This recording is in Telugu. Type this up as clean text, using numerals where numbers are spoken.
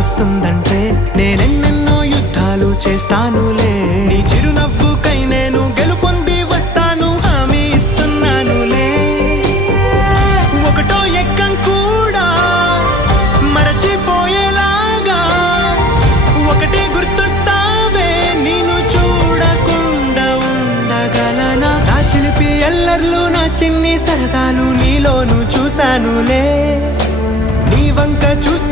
గుర్తొస్తుందంటే నేనెన్నెన్నో యుద్ధాలు చేస్తానులే. నీ చిరునవ్వుకై నేను గెలుపొంది వస్తాను, హామీ ఇస్తున్నానులే. ఒకటో ఎక్కం కూడా మరచిపోయేలాగా ఒకటే గుర్తొస్తావే, నేను చూడకుండా ఉండగలనా? నా చిలిపి ఎల్లర్లు, నా చిన్ని సరదాలు నీలోను చూశానులే. నీ వంక చూస్తే